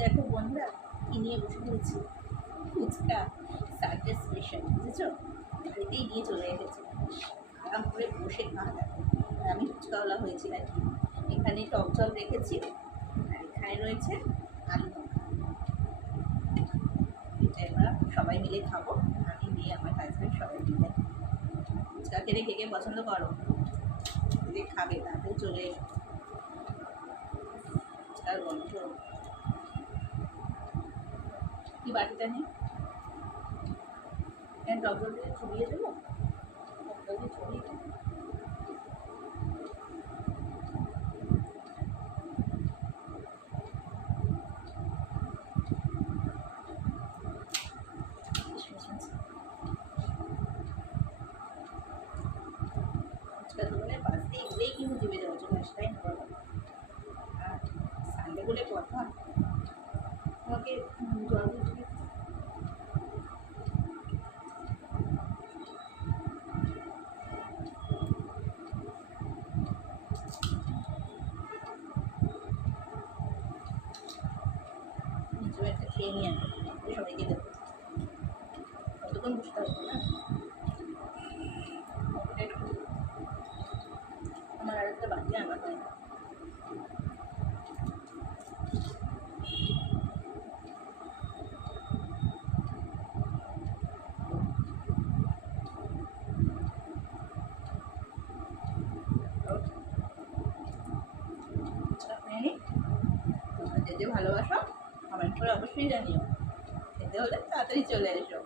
দেখো বন্ধুরা কি নিয়ে বসে পড়েছি, ফুচকা সানডে স্পেশাল, বুঝেছো? বাড়িতেই নিয়ে চলে এসেছি, আরাম করে বসে খাওয়া দেখো। আর আমি ফুচকাওয়ালা হয়েছি নাকি। এখানে টক জল রেখেছি, আর এখানে রয়েছে আলু মাখা। এটা এবার সবাই মিলে খাবো, আমি মেয়ে আমার হাজব্যান্ড সবাই মিলে। ফুচকা খেতে কে কে পছন্দ করো? যে খাবে তাদের চলে এসো। ফুচকার গন্ধ, কি বাটিটা নেই, টক জল দিয়ে ছড়িয়ে দেবো, টক জল দিয়ে ছড়িয়ে দেবো। ফুচকা দোকানের পাশ দিয়ে এগুলোই কিন্তু জিভে দেওয়া চলে আসে, তাই না বলো? আর সানডে বলে কথা, তোমাকে জল দিয়ে নিজেও একটা খেয়ে নিয়ে আসবো, সবাইকে দেবো। কতক্ষণ বসতে হবে না? আমার আর একটা বাকি আমার হয় না। যেতে ভালোবাসো, কমেন্ট করে অবশ্যই জানিও। খেতে হলে তাড়াতাড়ি চলে এসো।